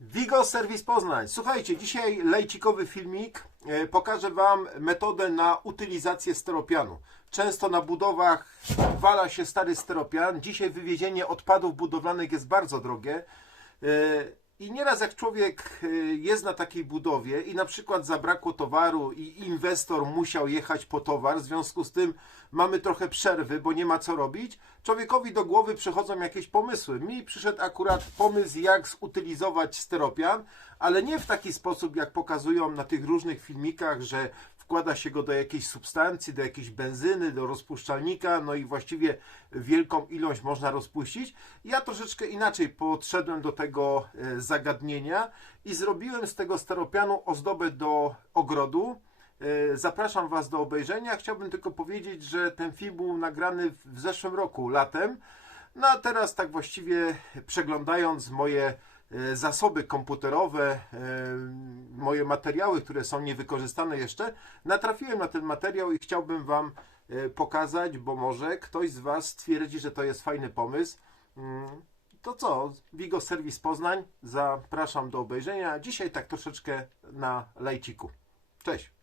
Wigo Serwis Poznań. Słuchajcie, dzisiaj lejcikowy filmik. E, Pokażę Wam metodę na utylizację steropianu. Często na budowach wala się stary steropian. Dzisiaj wywiezienie odpadów budowlanych jest bardzo drogie. I nieraz jak człowiek e, jest na takiej budowie i na przykład zabrakło towaru i inwestor musiał jechać po towar, w związku z tym mamy trochę przerwy, bo nie ma co robić, człowiekowi do głowy przychodzą jakieś pomysły. Mi przyszedł akurat pomysł, jak zutylizować steropian, ale nie w taki sposób, jak pokazują na tych różnych filmikach, że wkłada się go do jakiejś substancji, do jakiejś benzyny, do rozpuszczalnika, no i właściwie wielką ilość można rozpuścić. Ja troszeczkę inaczej podszedłem do tego e, zagadnienia i zrobiłem z tego steropianu ozdobę do ogrodu. E, Zapraszam Was do obejrzenia. Chciałbym tylko powiedzieć, że ten film był nagrany w zeszłym roku, latem. No a teraz tak właściwie przeglądając moje zasoby komputerowe, e, moje materiały, które są niewykorzystane jeszcze, natrafiłem na ten materiał i chciałbym Wam e, pokazać, bo może ktoś z Was stwierdzi, że to jest fajny pomysł. Mm, To co, Vigo Serwis Poznań, zapraszam do obejrzenia. Dzisiaj tak troszeczkę na lajciku. Cześć!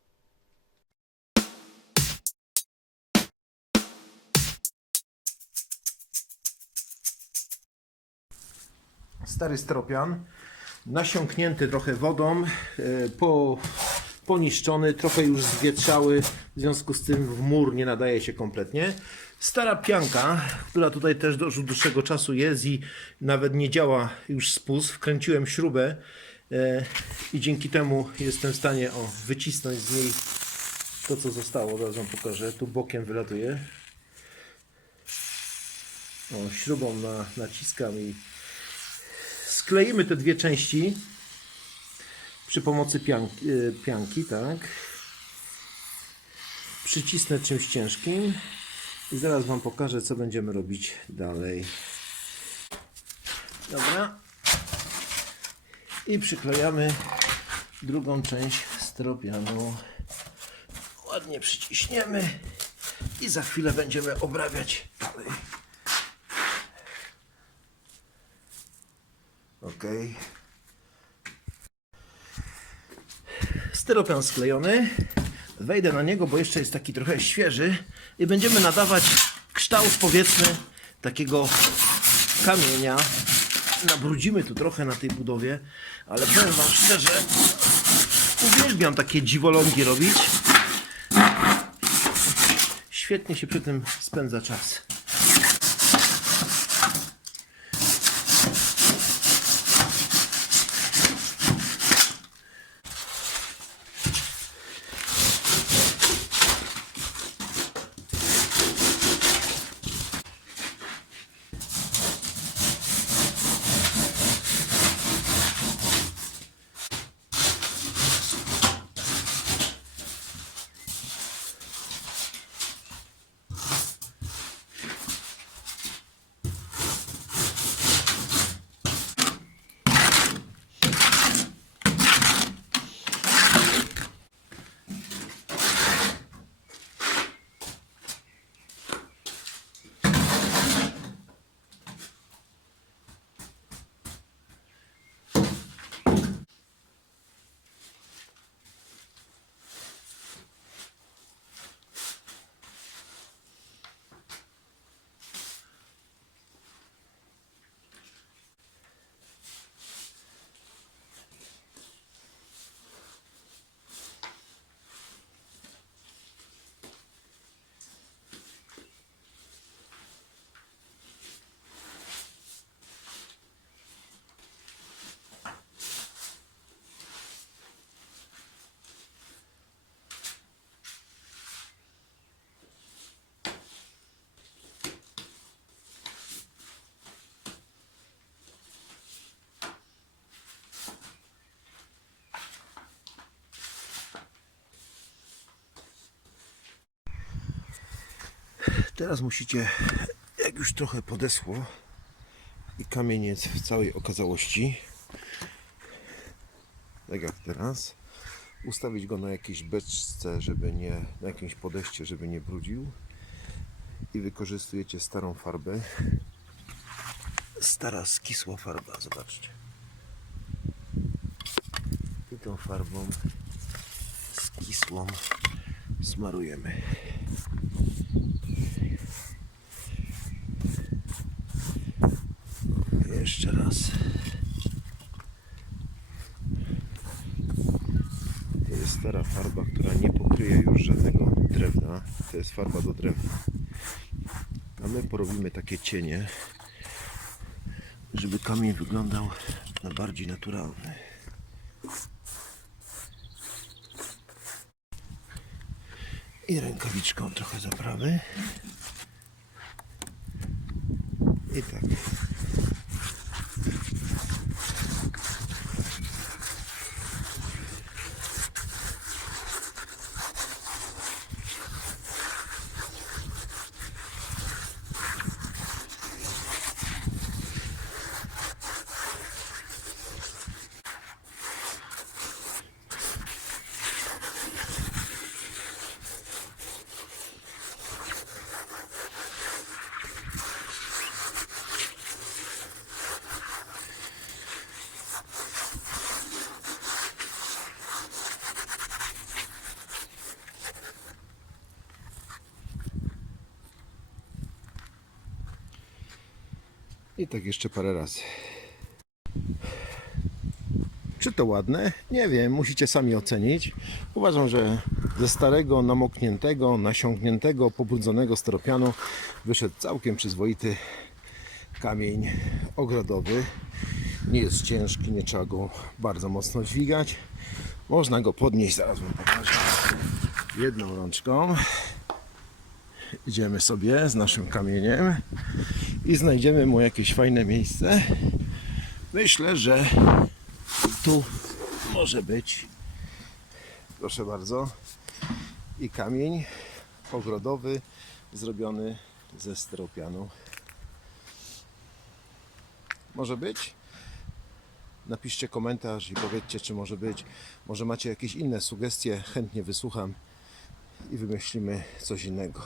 Stary stropian, nasiąknięty trochę wodą, e, po, poniszczony, trochę już zwietrzały, w związku z tym w mur nie nadaje się kompletnie. Stara pianka, która tutaj też do dłuższego czasu jest i nawet nie działa już spust. Wkręciłem śrubę e, i dzięki temu jestem w stanie o, wycisnąć z niej to, co zostało. Zaraz Wam pokażę. Tu bokiem wylatuje. O, śrubą na, naciskam i skleimy te dwie części przy pomocy pianki, y, pianki tak. Przycisnę czymś ciężkim i zaraz Wam pokażę, co będziemy robić dalej. Dobra. I przyklejamy drugą część stropianu. Ładnie przyciśniemy i za chwilę będziemy obrabiać dalej. Ok. Styropian sklejony. Wejdę na niego, bo jeszcze jest taki trochę świeży i będziemy nadawać kształt powiedzmy takiego kamienia. Nabrudzimy tu trochę na tej budowie, ale powiem Wam szczerze, uwielbiam takie dziwolągi robić. Świetnie się przy tym spędza czas. Teraz musicie, jak już trochę podesło i kamień jest w całej okazałości, tak jak teraz, ustawić go na jakiejś beczce, żeby nie, na jakimś podejście, żeby nie brudził i wykorzystujecie starą farbę. Stara skisła farba, zobaczcie. tą farbą skisłą smarujemy. Jeszcze raz. To jest stara farba, która nie pokryje już żadnego drewna. To jest farba do drewna. A my porobimy takie cienie, żeby kamień wyglądał na bardziej naturalny. I rękawiczką trochę zaprawy. I tak. I tak jeszcze parę razy. Czy to ładne? Nie wiem, musicie sami ocenić. Uważam, że ze starego, namokniętego, nasiągniętego, pobrudzonego steropianu wyszedł całkiem przyzwoity kamień ogrodowy. Nie jest ciężki, nie trzeba go bardzo mocno dźwigać. Można go podnieść, zaraz wam pokażę. Jedną rączką. Idziemy sobie z naszym kamieniem i znajdziemy mu jakieś fajne miejsce. Myślę, że tu może być, proszę bardzo, i kamień ogrodowy zrobiony ze styropianu. Może być? Napiszcie komentarz i powiedzcie, czy może być. Może macie jakieś inne sugestie, chętnie wysłucham i wymyślimy coś innego.